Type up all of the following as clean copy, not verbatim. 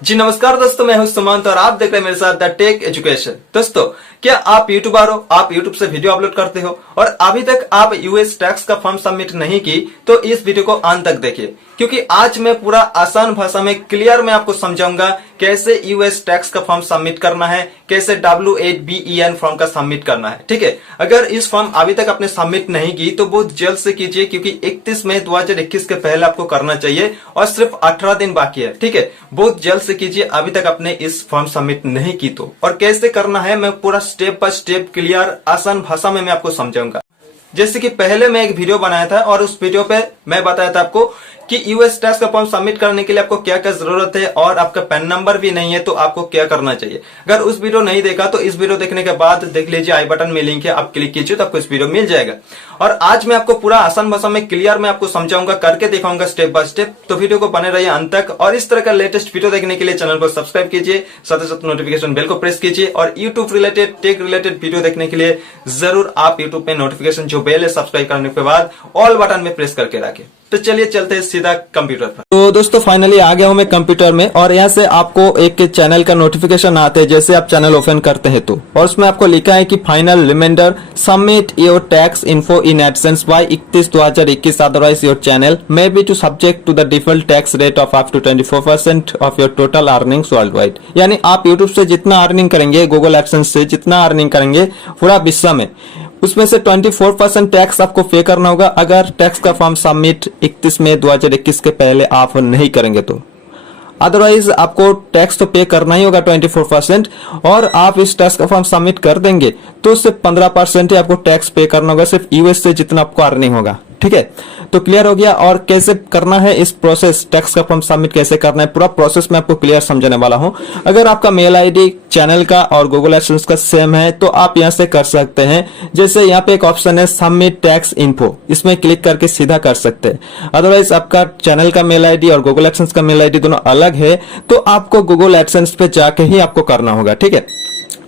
जी नमस्कार दोस्तों, मैं हूं सुमंत और आप देख रहे हैं मेरे साथ द टेक एजुकेशन। दोस्तों, क्या आप यूट्यूबर हो, आप यूट्यूब से वीडियो अपलोड करते हो और अभी तक आप यूएस टैक्स का फॉर्म सबमिट नहीं की, तो इस वीडियो को अंत तक देखिए, क्योंकि आज मैं पूरा आसान भाषा में क्लियर में आपको समझाऊंगा कैसे यूएस टैक्स का फॉर्म सबमिट करना है, कैसे W8BEN फॉर्म का सबमिट करना है। ठीक है, अगर इस फॉर्म अभी तक आपने सबमिट नहीं की तो बहुत जल्द से कीजिए, क्योंकि 31 मई 2021 के पहले आपको करना चाहिए और सिर्फ 18 दिन बाकी है। ठीक है, बहुत जल्द से कीजिए अभी तक आपने इस फॉर्म सबमिट नहीं की तो। और कैसे करना है मैं पूरा स्टेप बाय स्टेप क्लियर आसान भाषा में मैं आपको समझाऊंगा। जैसे कि पहले मैं एक वीडियो बनाया था और उस वीडियो पे मैं बताया था आपको कि यूएस टैक्स का फॉर्म सबमिट करने के लिए आपको क्या क्या जरूरत है और आपका पैन नंबर भी नहीं है तो आपको क्या करना चाहिए। अगर उस वीडियो नहीं देखा तो इस वीडियो देखने के बाद देख लीजिए, आई बटन में लिंक है, आप क्लिक कीजिए तो आपको इस वीडियो मिल जाएगा। और आज मैं आपको पूरा आसान भाषा में क्लियर में आपको समझाऊंगा, करके दिखाऊंगा स्टेप बाय स्टेप। तो वीडियो को बने रहिए अंत तक और इस तरह का लेटेस्ट वीडियो देखने के लिए चैनल को सब्सक्राइब कीजिए, साथ ही साथ नोटिफिकेशन बेल को प्रेस कीजिए और YouTube related tech related video देखने के लिए जरूर आप यूट्यूब पे नोटिफिकेशन जो बेल है सब्सक्राइब करने के बाद ऑल बटन में प्रेस करके रखें। तो चलिए चलते हैं सीधा कंप्यूटर पर। तो दोस्तों फाइनली आ गया हूं मैं कंप्यूटर में और यहाँ से आपको एक चैनल का नोटिफिकेशन आते हैं जैसे आप चैनल ओपन करते हैं तो, और उसमें आपको लिखा है कि final reminder submit your tax info in AdSense by 31/2021, otherwise your channel may be to subject to the default tax rate of up to 24% of your total earnings world wide. यानी आप यूट्यूब से जितना earning करेंगे, Google AdSense से जितना earning करेंगे पूरा विश्व में, उसमें से 24% टैक्स आपको पे करना होगा अगर टैक्स का फॉर्म सबमिट 31 मई 2021 के पहले आप नहीं करेंगे तो। अदरवाइज आपको टैक्स तो पे करना ही होगा 24%, और आप इस टैक्स का फॉर्म सबमिट कर देंगे तो सिर्फ 15% ही आपको टैक्स पे करना होगा, सिर्फ यूएस से जितना आपको अर्निंग होगा। ठीक है, तो क्लियर हो गया। और कैसे करना है इस प्रोसेस, टैक्स का फॉर्म सबमिट कैसे करना है, पूरा प्रोसेस मैं आपको क्लियर समझाने वाला हूं। अगर आपका मेल आईडी चैनल का और गूगल एडसेंस का सेम है तो आप यहां से कर सकते हैं। जैसे यहाँ पे एक ऑप्शन है सबमिट टैक्स इन्फो, इसमें क्लिक करके सीधा कर सकते हैं। अदरवाइज आपका चैनल का मेल आईडी और गूगल एडसेंस का मेल आईडी दोनों अलग है तो आपको गूगल एडसेंस पे जाके ही आपको करना होगा। ठीक है,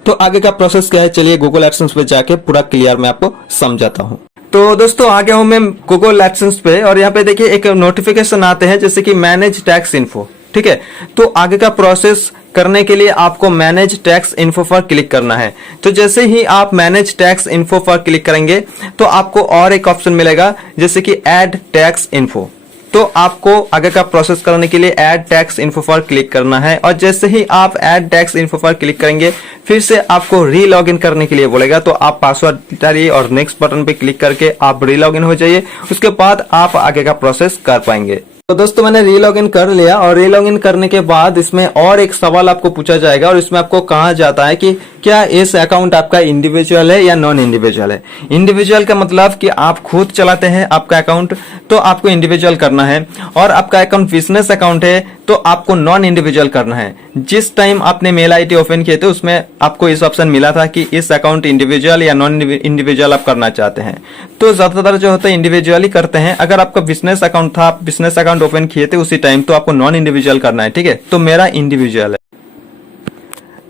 तो आगे का प्रोसेस क्या है, चलिए गूगल एडसेंस पे जाके पूरा क्लियर मैं आपको समझाता हूं। तो दोस्तों आ गया हूं मैं गूगल एडसेंस पे और यहाँ पे देखिए एक नोटिफिकेशन आते हैं जैसे कि मैनेज टैक्स इन्फो। ठीक है, तो आगे का प्रोसेस करने के लिए आपको मैनेज टैक्स इन्फो पर क्लिक करना है। तो जैसे ही आप मैनेज टैक्स इन्फो पर क्लिक करेंगे तो आपको और एक ऑप्शन मिलेगा जैसे कि ऐड टैक्स इन्फो। तो आपको आगे का प्रोसेस करने के लिए ऐड टैक्स इन्फो पर क्लिक करना है और जैसे ही आप ऐड टैक्स इन्फो पर क्लिक करेंगे फिर से आपको री लॉग इन करने के लिए बोलेगा, तो आप पासवर्ड डालिए और नेक्स्ट बटन पे क्लिक करके आप री लॉग इन हो जाइए। उसके बाद आप आगे का प्रोसेस कर पाएंगे। तो दोस्तों मैंने री लॉग इन कर लिया और री लॉग इन करने के बाद इसमें और एक सवाल आपको पूछा जाएगा और इसमें आपको कहा जाता है कि क्या इस अकाउंट आपका इंडिविजुअल है या नॉन इंडिविजुअल है। इंडिविजुअल का मतलब कि आप खुद चलाते हैं आपका अकाउंट तो आपको इंडिविजुअल करना है, और आपका अकाउंट बिजनेस अकाउंट है तो आपको नॉन इंडिविजुअल करना है। जिस टाइम आपने मेल आईडी ओपन किए थे उसमें आपको इस ऑप्शन मिला था कि इस अकाउंट इंडिविजुअल या नॉन इंडिविजुअल आप करना चाहते हैं, तो ज्यादातर जो होता है इंडिविजुअल ही करते हैं। अगर आपका बिजनेस अकाउंट था, आप बिजनेस अकाउंट ओपन किए थे उसी टाइम, तो आपको नॉन इंडिविजुअल करना है। ठीक है, तो मेरा इंडिविजुअल है।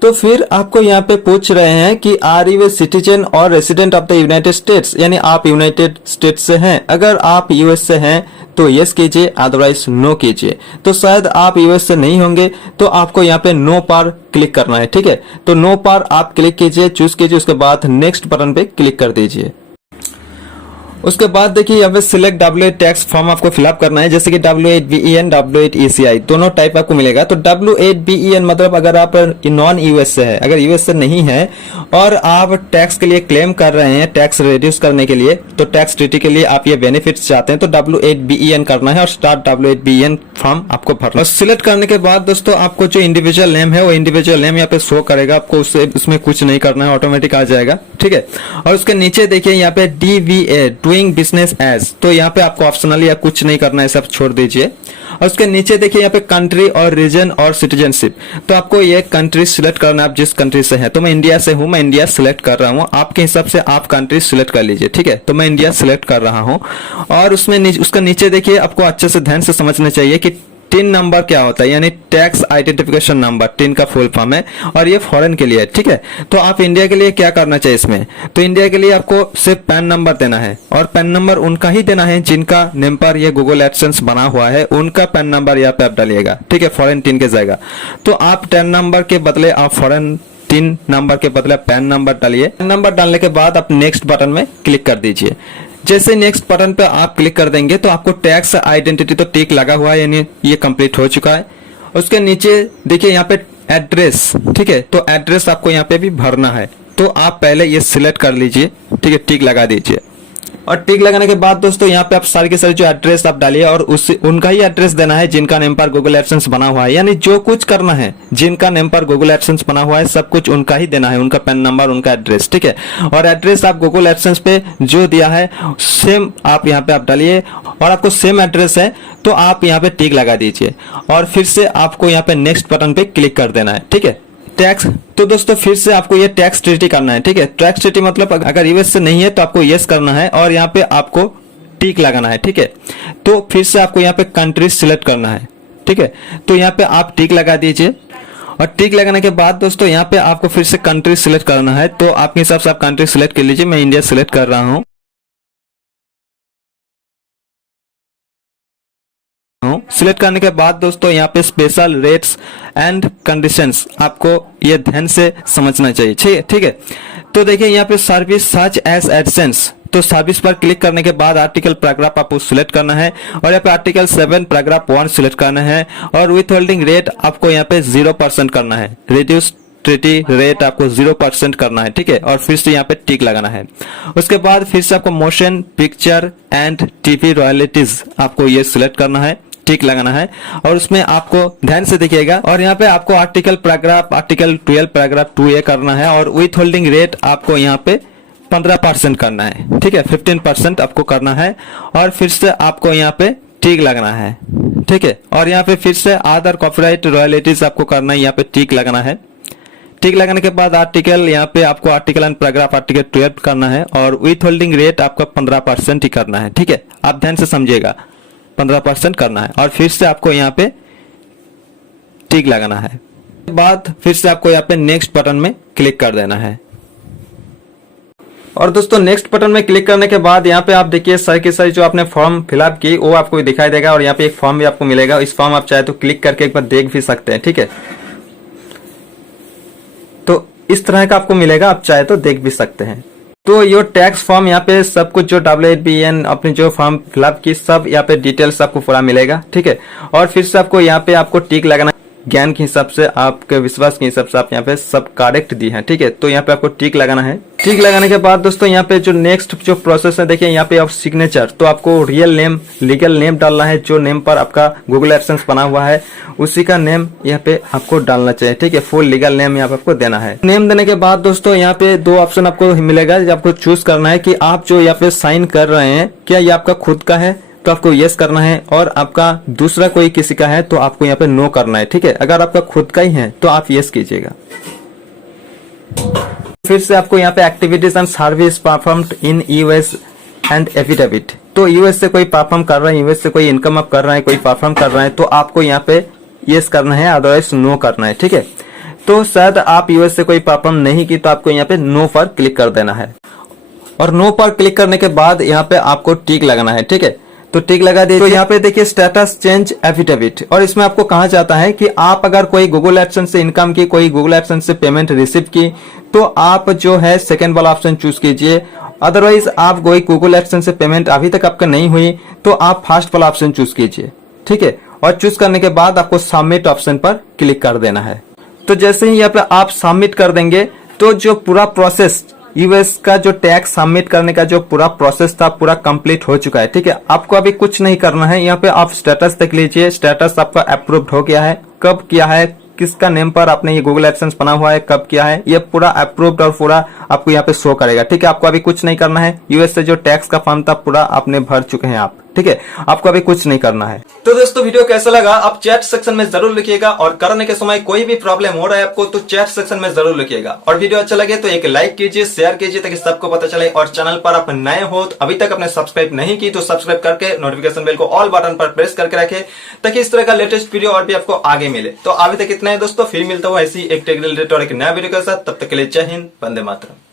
तो फिर आपको यहाँ पे पूछ रहे हैं कि आर यू ए सिटीजन और resident of the United states, यानी आप यूनाइटेड स्टेट्स से हैं। अगर आप यूएस से हैं तो यस कीजिए, अदरवाइज नो कीजिए। तो शायद आप यूएस से नहीं होंगे तो आपको यहाँ पे नो पर क्लिक करना है। ठीक है, तो नो पर आप क्लिक कीजिए, चूज कीजिए, उसके बाद नेक्स्ट बटन पे क्लिक कर दीजिए। उसके बाद देखिए यहाँ पे सिलेक्ट W8 टैक्स फॉर्म आपको फिलअप करना है, जैसे कि W8BEN W8ECI दोनों टाइप आपको मिलेगा। तो W8BEN मतलब अगर आप नॉन यूएस से है, अगर यूएस से नहीं है और आप टैक्स के लिए क्लेम कर रहे हैं, टैक्स रिड्यूस करने के लिए, तो टैक्स ट्रीटी के लिए आप ये बेनिफिट्स चाहते हैं तो W8BEN करना है और स्टार्ट W8BEN फॉर्म आपको भरना है। सिलेक्ट करने के बाद दोस्तों आपको जो इंडिविजुअल नेम है वो इंडिविजुअल नेम यहाँ पे शो करेगा, आपको उसमें कुछ नहीं करना है, ऑटोमेटिक आ जाएगा। ठीक है, और उसके नीचे देखिए यहाँ पे DVA डूइंग बिजनेस एज, तो यहाँ पे आपको ऑप्शनल या कुछ नहीं करना है, सब छोड़ दीजिए। और उसके नीचे देखिए यहाँ पे कंट्री और रीजन और सिटीजनशिप, तो आपको ये कंट्री सिलेक्ट करना है, आप जिस कंट्री से हैं। तो मैं इंडिया से हूं, मैं इंडिया सिलेक्ट कर रहा हूं, आपके हिसाब से आप कंट्री सिलेक्ट कर लीजिए। ठीक है, तो मैं इंडिया सिलेक्ट कर रहा हूं। और उसमें उसका नीचे देखिए आपको अच्छे से ध्यान से समझना चाहिए कि टिन नंबर क्या होता है, यानी टैक्स आइडेंटिफिकेशन नंबर, टिन का फुल फॉर्म है, और ये फॉरेन के लिए है, ठीक है। तो आप इंडिया के लिए क्या करना चाहिए इसमें, तो इंडिया के लिए आपको सिर्फ पैन नंबर देना है, और पैन नंबर उनका ही देना है जिनका नेम पर ये गूगल एडसेंस बना हुआ है, उनका पैन नंबर यहाँ पे आप डालिएगा, ठीक है, फॉरेन टिन के जगह। तो आप टिन नंबर के बदले आप फॉरेन टिन नंबर के बदले पैन नंबर डालिए। पैन नंबर डालने के बाद आप नेक्स्ट बटन में क्लिक कर दीजिए। जैसे नेक्स्ट बटन पे आप क्लिक कर देंगे तो आपको टैक्स आइडेंटिटी तो टिक लगा हुआ है, यानी ये कंप्लीट हो चुका है। उसके नीचे देखिए यहाँ पे एड्रेस, ठीक है, तो एड्रेस आपको यहाँ पे भी भरना है, तो आप पहले ये सिलेक्ट कर लीजिए, ठीक है, टिक लगा दीजिए। और टिक लगाने के बाद दोस्तों यहाँ पे आप सारे के सारे जो एड्रेस आप डालिए, और उससे उनका ही एड्रेस देना है जिनका नेम पर गूगल एडसेंस बना हुआ है, यानी जो कुछ करना है जिनका नेम पर गूगल एडसेंस बना हुआ है सब कुछ उनका ही देना है, उनका पैन नंबर, उनका एड्रेस, ठीक है। और एड्रेस आप गूगल एडसेंस पे जो दिया है सेम आप यहाँ पे आप डालिए, और आपको सेम एड्रेस है तो आप यहाँ पे टिक लगा दीजिए, और फिर से आपको यहाँ पे नेक्स्ट बटन पे क्लिक कर देना है, ठीक है। टैक्स, तो दोस्तों फिर से आपको ये टैक्स ट्रीटी करना है, ठीक है। टैक्स ट्रीटी मतलब अगर यूएस से नहीं है तो आपको यस करना है, और यहाँ पे आपको टिक लगाना है, ठीक है। तो फिर से आपको यहाँ पे कंट्री सिलेक्ट करना है, ठीक है। तो यहाँ पे आप टिक लगा दीजिए, और टिक लगाने के बाद दोस्तों यहाँ पे आपको फिर से कंट्री सिलेक्ट करना है, तो आपके हिसाब से आप कंट्री सिलेक्ट कर लीजिए। मैं इंडिया सिलेक्ट कर रहा हूँ। सिलेक्ट करने के बाद दोस्तों यहाँ पे स्पेशल रेट्स एंड कंडीशंस आपको ये ध्यान से समझना चाहिए, ठीक है। तो देखिए यहाँ पे सर्विस सच एज एडसेंस, तो सर्विस पर क्लिक करने के बाद आर्टिकल पैराग्राफ आपको सिलेक्ट करना है, और यहाँ पे आर्टिकल 7 पैराग्राफ 1 सिलेक्ट करना है, और विथ होल्डिंग रेट आपको यहाँ पे 0% करना है, रिड्यूस ट्रीटी रेट आपको 0% करना है, ठीक है। और फिर से यहाँ पे टिक लगाना है। उसके बाद फिर से आपको motion picture and TV royalties आपको ये सिलेक्ट करना है, टिक लगाना है, और उसमें आपको ध्यान से देखिएगा, और यहाँ पे आपको article paragraph article 12 paragraph 2A करना है, और विथ होल्डिंग रेट आपको यहाँ पे 15% करना है, ठीक है, 15% आपको करना है, और फिर से आपको यहाँ पे टिक लगना है, ठीक है। और यहाँ पे फिर से अदर कॉपीराइट रॉयल्टीज आपको करना है, यहाँ पे टिक लगाना है। टिक लगाने के बाद आर्टिकल यहाँ पे आपको आर्टिकल एंड पैराग्राफ आर्टिकल 12 करना है, और विथ होल्डिंग रेट आपका 15% ही करना है, ठीक है। आप ध्यान से समझिएगा, 15% करना है, और फिर से आपको यहाँ पे टिक लगाना है। बाद फिर से आपको यहाँ पे नेक्स्ट बटन में क्लिक कर देना है। और दोस्तों नेक्स्ट बटन में क्लिक करने के बाद यहाँ पे आप देखिए सारी की सारी जो आपने फॉर्म फिलअप की वो आपको दिखाई देगा, और यहाँ पे एक फॉर्म भी आपको मिलेगा। इस फॉर्म आप चाहे तो क्लिक करके एक बार देख भी सकते हैं, ठीक है। तो इस तरह का आपको मिलेगा, आप चाहे तो देख भी सकते हैं। तो ये टैक्स फॉर्म यहाँ पे सब कुछ जो WHBN अपनी जो फॉर्म फिलअप की सब यहाँ पे डिटेल्स आपको पूरा मिलेगा, ठीक है। और फिर से आपको यहाँ पे आपको टिक लगाना, ज्ञान के हिसाब से आपके विश्वास के हिसाब से आप यहाँ पे सब करेक्ट दी है, ठीक है। तो यहाँ पे आपको टिक लगाना है। टिक लगाने के बाद दोस्तों यहाँ पे जो नेक्स्ट जो प्रोसेस है देखिए यहाँ पे आप सिग्नेचर, तो आपको रियल नेम लीगल नेम डालना है, जो नेम पर आपका गूगल एडसेंस बना हुआ है उसी का नेम यहाँ पे आपको डालना चाहिए, ठीक है। फुल लीगल नेम यहाँ पे आपको देना है। नेम देने के बाद दोस्तों यहाँ पे 2 ऑप्शन आपको मिलेगा, जो आपको चूज करना है कि आप जो यहाँ पे साइन कर रहे हैं क्या ये आपका खुद का है, तो आपको यस करना है, और आपका दूसरा कोई किसी का है तो आपको यहाँ पे नो करना है, ठीक है। अगर आपका खुद का ही है तो आप यस कीजिएगा। फिर से आपको यहाँ पे activities and service performed in US and affidavit, तो यूएस से कोई परफॉर्म कर रहा है, यूएस से कोई इनकम अप कर रहा है, कोई परफॉर्म कर रहा है, तो आपको यहाँ पे यस करना है, अदरवाइज नो करना है, ठीक है। तो शायद आप यूएस से कोई परफॉर्म नहीं की तो आपको यहाँ पे नो पर क्लिक कर देना है, और नो पर क्लिक करने के बाद यहाँ पे आपको टिक लगाना है, ठीक है। तो टिक लगा दीजिए। तो यहाँ पे देखिए स्टेटस चेंज एफिडेविट, और इसमें आपको कहा जाता है कि आप अगर कोई गूगल एडसेंस से इनकम की, कोई गूगल एडसेंस से पेमेंट रिसीव की, तो आप जो है सेकंड वाला ऑप्शन चूज कीजिए। अदरवाइज आप कोई गूगल एडसेंस से पेमेंट अभी तक आपका नहीं हुई तो आप फर्स्ट वाला ऑप्शन चूज कीजिए, ठीक है। और चूज करने के बाद आपको सबमिट ऑप्शन पर क्लिक कर देना है। तो जैसे ही यहाँ पे आप सबमिट कर देंगे तो जो पूरा प्रोसेस यूएस का जो टैक्स सबमिट करने का जो पूरा प्रोसेस था पूरा कंप्लीट हो चुका है, ठीक है। आपको अभी कुछ नहीं करना है। यहाँ पे आप स्टेटस देख लीजिए, स्टेटस आपका अप्रूव्ड हो गया है, कब किया है, किसका नेम पर आपने ये गूगल एडसेंस बना हुआ है, कब किया है, ये पूरा अप्रूव्ड और पूरा आपको यहाँ पे शो करेगा, ठीक है। आपको अभी कुछ नहीं करना है। यूएस से जो टैक्स का फॉर्म था पूरा आपने भर चुके हैं आप, ठीक है। ठीक है, आपको अभी कुछ नहीं करना है। तो दोस्तों वीडियो कैसा लगा आप चैट सेक्शन में जरूर लिखिएगा, और करने के समय कोई भी प्रॉब्लम हो रहा है आपको तो चैट सेक्शन में जरूर लिखिएगा। और वीडियो अच्छा लगे तो एक लाइक कीजिए, शेयर कीजिए ताकि सबको पता चले। और चैनल पर आप नए हो तो अभी तक आपने सब्सक्राइब नहीं की तो सब्सक्राइब करके नोटिफिकेशन बेल को ऑल बटन पर प्रेस करके रखें ताकि इस तरह का लेटेस्ट वीडियो और भी आपको आगे मिले। तो अभी तक इतना है दोस्तों, फिर मिलता हूँ ऐसी एक टेक रिलेटेड और एक नया वीडियो के साथ। तब तक के लिए जय हिंद, वंदे मातरम।